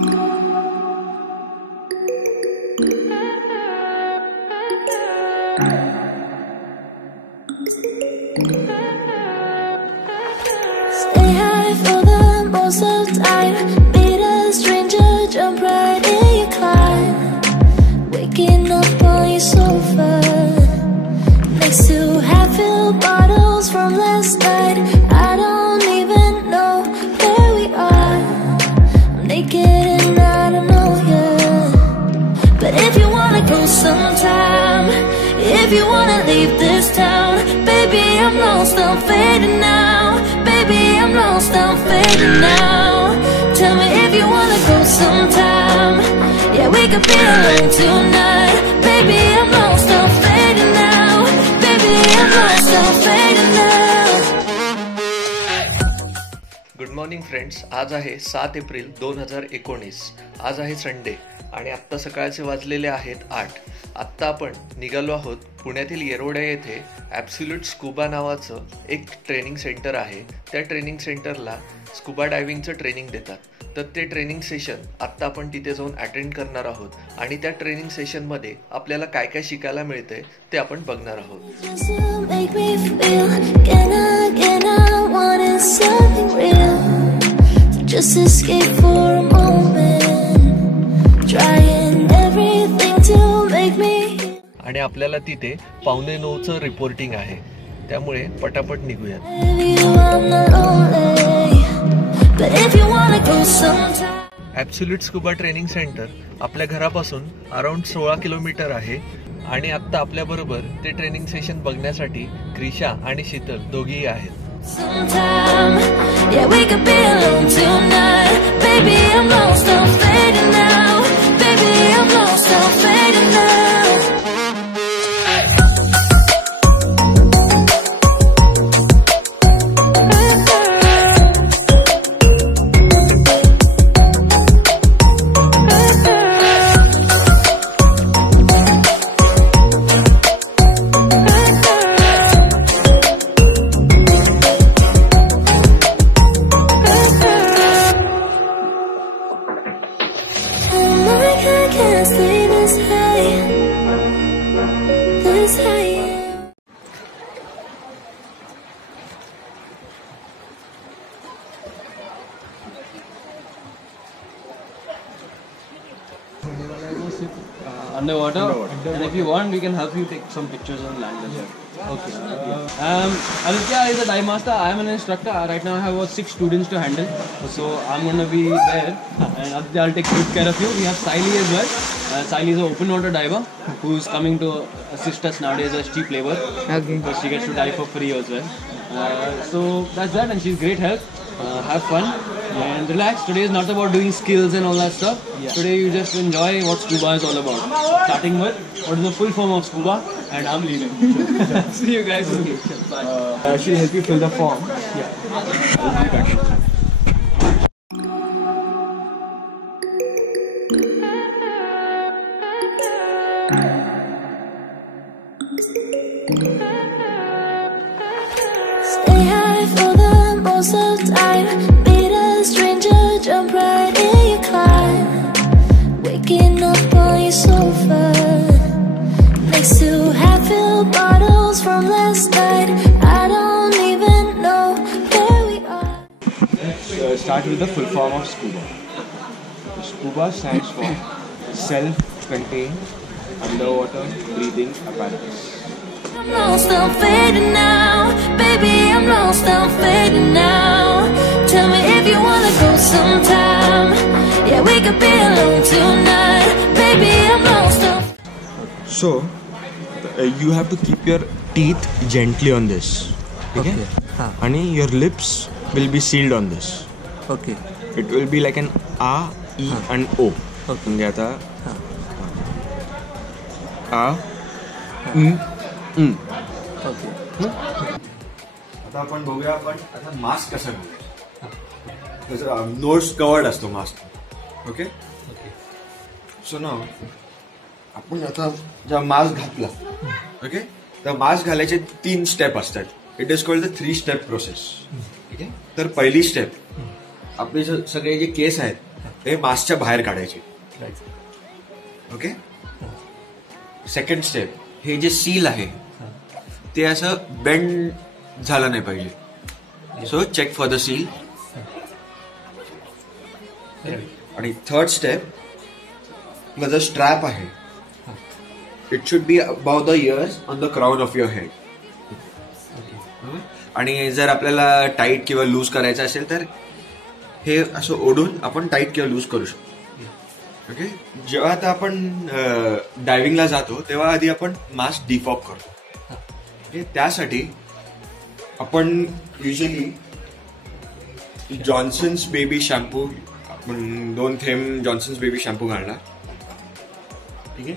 Stay high for the most of time. Meet a stranger, jump right in your climb. Waking up on your sofa next to half-filled bottles from last night. I don't even know where we are. I'm naked and I don't know you. But if you wanna go sometime, if you wanna leave this town, baby, I'm lost, I'm fading now. Baby, I'm lost, I'm fading now. Tell me if you wanna go sometime. Yeah, we could be alone tonight. Baby, I'm lost, I'm fading now. Baby, I'm lost, I'm fading now. Good morning friends. आज आहे 7 April 2019. आज आहे Sunday आणि आत्ता सकाळचे वाजलेले आहेत 8. आत्ता आपण निघालो आहोत पुण्यातील येरवडा येथे ॲब्सोल्यूट स्कुबा नावाचं एक ट्रेनिंग सेंटर आहे. त्या ट्रेनिंग सेंटरला स्कुबा डायव्हिंगचं ट्रेनिंग देतात. तर ते ट्रेनिंग सेशन आत्ता आपण तिथे जाऊन अटेंड करणार आहोत आणि त्या ट्रेनिंग सेशनमध्ये आपल्याला काय काय शिकायला मिळते ते आपण बघणार आहोत. Just to make me feel can I wanted something real. Just escape for a moment. Trying everything to make me. आणि आपल्याला तिथे 8:45चं रिपोर्टिंग आहे. त्यामुळे पटापट निघूयात. ॲब्सोल्यूट स्कुबा ट्रेनिंग सेंटर आपल्या घरापासून अराउंड 16 किलोमीटर आहे आणि आत्ता आपल्याबरोबर ते ट्रेनिंग सेशन बघण्यासाठी क्रिशा आणि शीतल दोघीही आहेत. Underwater. And if you want, we can help you take some pictures on land as well. Okay. Aditya is a dive master. I am an instructor. Right now I have about 6 students to handle. So I'm going to be there and Aditya will take good care of you. We have Saili as well. Saili is an open water diver who is coming to assist us nowadays as cheap labor. Okay. So she gets to dive for free as well. So that's that, and she's great help. Have fun and relax. Today is not about doing skills and all that stuff. Yeah. Today you just enjoy what scuba is all about. Starting with what is the full form of scuba, and I'm leaving. See you guys. Okay. Bye. She'll help you fill the form. Yeah. Stay high for the most of time. Meet a stranger, jump right in your climb. Waking up on your sofa next to half-filled bottles from last night. I don't even know where we are. Let's start with the full form of scuba. Scuba stands for self-contained underwater breathing apparatus. I'm lost, I'm fading now. Baby, I'm lost, I'm fading now. Tell me if you wanna go sometime. Yeah, we could be alone tonight. Baby, I'm lost, So, you have to keep your teeth gently on this. Okay? And your lips will be sealed on this. Okay. It will be like an A, E and O. Okay. म्हणजे आता A, Okay. आता आपण बघूया आपण आता mask कसा घालूया. Knows covered असतो मास्क. ओके. सो ना आपण आता जेव्हा मास्क घातला, ओके, तर मास्क घालायचे 3 स्टेप असतात. It is called the 3 step process. ठीक आहे. तर पहिली स्टेप आपले सगळे जे केस आहेत हे मास्कच्या बाहेर काढायचे. ओके. सेकंड स्टेप, हे जे सील आहे ते असं बेंड झालं नाही पाहिजे. So check for the seal. आणि थर्ड स्टेप, जो स्ट्रॅप आहे it should be about the ears on the crown of your head. आणि जर आपल्याला टाईट किंवा लूज करायचं असेल तर हे असं ओढून आपण टाईट किंवा लूज करू शकतो. ओके. जेव्हा आता आपण डायव्हिंगला जातो तेव्हा आधी आपण मास्क डिफॉक करतो. त्यासाठी आपण युजली जॉन्सन्स बेबी शॅम्पू, आपण 2 थेंब जॉन्सन्स बेबी शॅम्पू घालणार. ठीक आहे.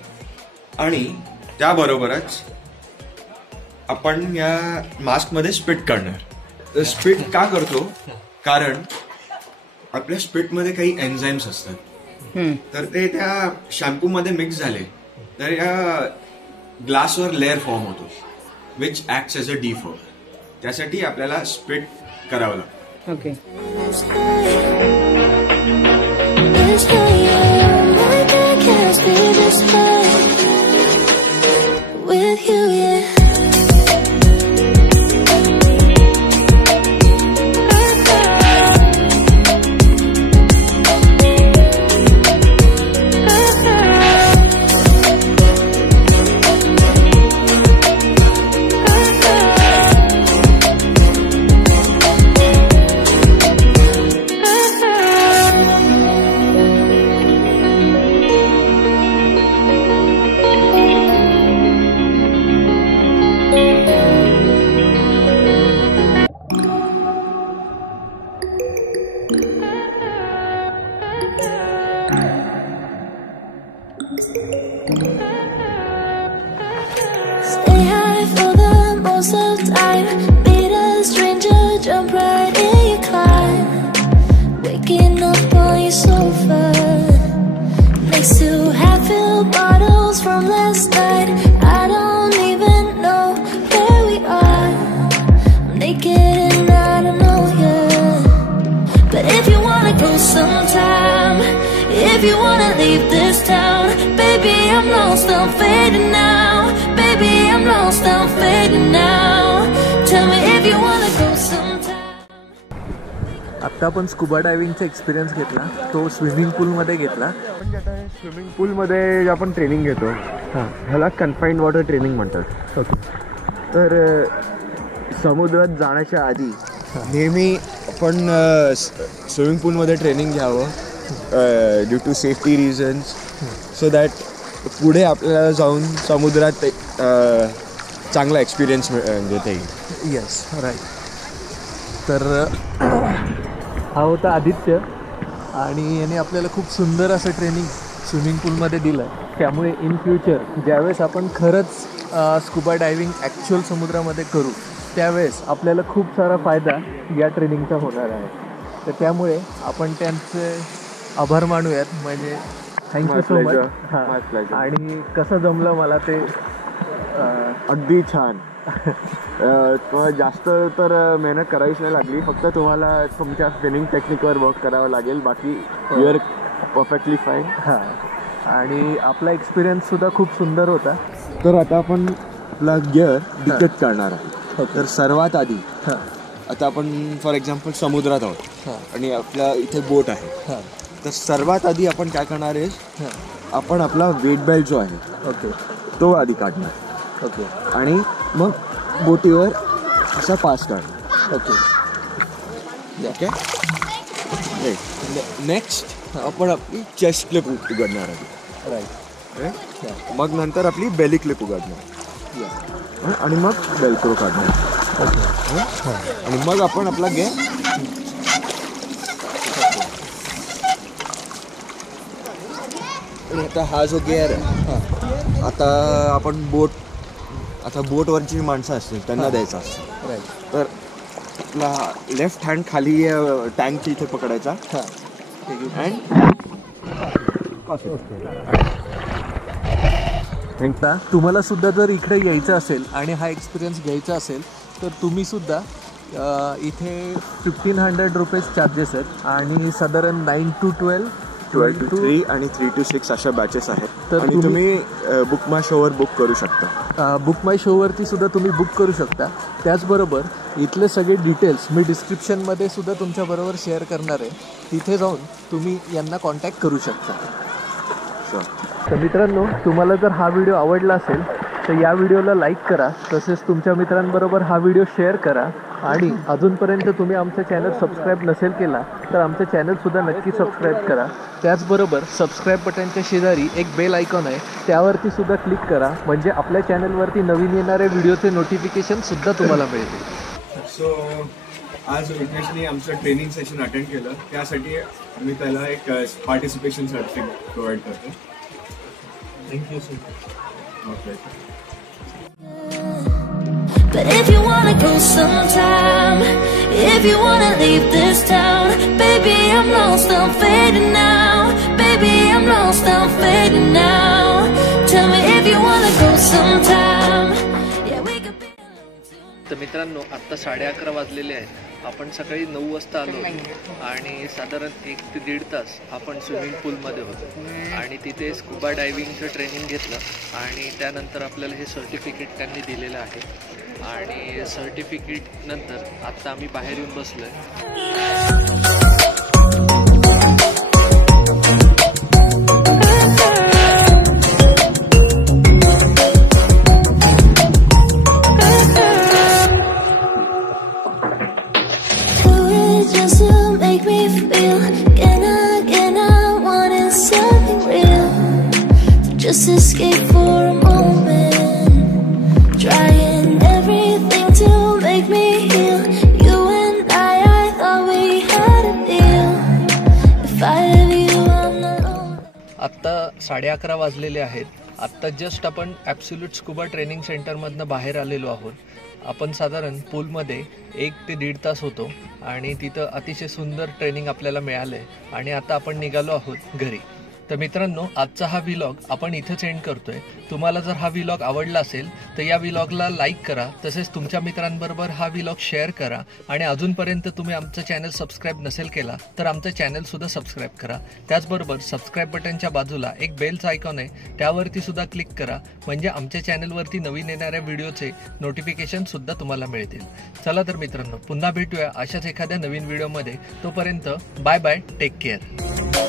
आणि त्याबरोबरच आपण या मास्क मध्ये स्पिट करणार. स्पिट का करतो? कारण आपल्या स्पिट मध्ये काही एन्झाईम्स असतात, तर ते त्या शॅम्पू मध्ये मिक्स झाले तर या ग्लासवर लेअर फॉर्म होतो which acts as a defog. त्यासाठी आपल्याला स्पिट करावं लागतं. Okay. Stay high for the most of the time. Meet a stranger, jump right in your climb. Waking up on your sofa next to half-filled bottles from last night. I don't even know where we are. I'm naked and I don't know you. But if you wanna go sometime, if you wanna leave this town, baby I'm lost, I'm fading now. Baby I'm lost, I'm fading now. Tell me if you wanna go sometime. आत्ता आपण scuba डायव्हिंगचा experience घेतला, तो swimming पूलमध्ये घेतला. Swimming पूलमध्ये आपण training घेतो ह्याला कन्फाईन्ड वॉटर ट्रेनिंग म्हणतात. ओके. तर समुद्रात जाण्याच्या आधी नेहमी आपण स्विमिंग पूलमध्ये ट्रेनिंग घ्यावं due to safety reasons, so that पुढे आपल्याला जाऊन समुद्रात चांगला एक्सपिरियन्स देता येईल. Yes, right. तर हा होता आदित्य आणि याने आपल्याला खूप सुंदर असं ट्रेनिंग स्विमिंग पूलमध्ये दिलं. त्यामुळे इन फ्युचर ज्यावेळेस आपण खरंच स्कुबा डायव्हिंग ॲक्च्युअल समुद्रामध्ये करू त्यावेळेस आपल्याला खूप सारा फायदा या ट्रेनिंगचा होणार आहे. तर त्यामुळे आपण त्यांचे आभार मानूयात. म्हणजे थँक्यू सो मच. हां, आणि कसं जमलं मला ते अगदी छान. तुम्हाला जास्त तर मेहनत करावीच नाही लागली, फक्त तुम्हाला तुमच्या स्विमिंग टेक्निकवर वर्क करावं लागेल, बाकी यू आर परफेक्टली फाईन. हां, आणि आपला एक्सपिरियन्ससुद्धा खूप सुंदर होता. तर आता आपण आपला गिअर डिटेक्ट करणार आहोत. तर सर्वात आधी आता आपण फॉर एक्झाम्पल समुद्रात आहोत आणि आपला इथे बोट आहे. तर सर्वात आधी आपण काय करणार आहे, आपण आपला वेट बेल्ट जो आहे ओके तो आधी काढणार. ओके. आणि मग बोटीवर असा पास करणार. ओके. ओके. नेक्स्ट आपण आपली चेस्ट क्लिप उघडणार आधी. राईट. मग नंतर आपली बेली क्लिप उघडणार आणि मग बेल्क्रो काढणार. आणि मग आपण आपला आता हा जो गिअर आहे, आता आपण बोटवरची माणसं असतील त्यांना द्यायचा असतो. राईट. तर आपला लेफ्ट हँड खाली टँकच्या इथे पकडायचा अँड तुम्हाला सुद्धा जर इकडे यायचं असेल आणि हा एक्सपिरियन्स घ्यायचा असेल तर तुम्ही सुद्धा इथे 1500 रुपीज चार्जेस आहेत आणि साधारण 9 to 12 12 to 3 आणि 3 to 6 अशा बॅचेस आहेत. तर आणि तुम्ही बुक माय शोवर बुक करू शकता. बुक माय शोवरती सुद्धा तुम्ही बुक करू शकता. त्याचबरोबर इथले सगळे डिटेल्स मी डिस्क्रिप्शनमध्ये सुद्धा तुमच्याबरोबर शेअर करणार आहे. तिथे जाऊन तुम्ही यांना कॉन्टॅक्ट करू शकता. तर मित्रांनो, तुम्हाला जर हा व्हिडिओ आवडला असेल तर या व्हिडिओला लाईक करा. तसेच तुमच्या मित्रांबरोबर हा व्हिडिओ शेअर करा. आणि अजूनपर्यंत तुम्ही आमचं चॅनल सबस्क्राईब नसेल केला तर आमचं चॅनलसुद्धा नक्की सबस्क्राईब करा. त्याचबरोबर सबस्क्राईब बटनच्या शेजारी एक बेल आयकॉन आहे, त्यावरती सुद्धा क्लिक करा. म्हणजे आपल्या चॅनलवरती नवीन येणाऱ्या व्हिडिओचे नोटिफिकेशनसुद्धा तुम्हाला मिळतील. सो आज विघ्नेशने आमचं ट्रेनिंग सेशन अटेंड केलं. त्यासाठी आम्ही त्याला एक पार्टिसिपेशन सर्टिफिकेट प्रोव्हाइड करतो. Thank you so much. But if you wanna go sometime, if you wanna leave this town, baby, I'm lost, I'm fading now. Baby, I'm lost, I'm fading now. Tell me if you wanna go sometime. Yeah, we could be alone tonight. तर मित्रांनो, आत्ता 11:30 वाजलेले आहेत. आपण सकाळी 9 वाजता आलो आणि साधारण 1 ते 1.5 तास आपण स्विमिंग पूलमध्ये होतो आणि तिथे स्कुबा डायव्हिंगचं ट्रेनिंग घेतलं आणि त्यानंतर आपल्याला हे सर्टिफिकेट त्यांनी दिलेलं आहे. आणि सर्टिफिकेट नंतर आत्ता आम्ही बाहेर येऊन बसलो आहे. Just to make me feel again, I wanted something real. Just escape for a moment, trying everything to make me heal. You and I thought we had a deal. If I have you, I'm not alone. आत्ता 11:30 वाजलेले आहेत. आत्ता just आपण absolute scuba training सेंटरमधनं बाहेर आलेलो आहोत. आपण साधारण पूलमध्ये 1 ते 1.5 तास होतो आणि तिथं अतिशय सुंदर ट्रेनिंग आपल्याला मिळालं आहे. आणि आता आपण निघालो आहोत घरी. तर मित्रांनो, आजचा हा व्लॉग आपण इथंच एंड करतोय. तुम्हाला जर हा व्लॉग आवडला असेल तर या व्लॉगला लाईक करा. तसेच तुमच्या मित्रांबरोबर हा व्लॉग शेअर करा. आणि अजूनपर्यंत तुम्ही आमचं चॅनल सबस्क्राईब नसेल केला तर आमचं चॅनलसुद्धा सबस्क्राईब करा. त्याचबरोबर सबस्क्राईब बटनच्या बाजूला एक बेलचा आयकॉन आहे, त्यावरती सुद्धा क्लिक करा. म्हणजे आमच्या चॅनलवरती नवीन येणाऱ्या व्हिडिओचे नोटिफिकेशनसुद्धा तुम्हाला मिळतील. चला तर मित्रांनो, पुन्हा भेटूया अशाच एखाद्या नवीन व्हिडिओमध्ये. तोपर्यंत बाय बाय, टेक केअर.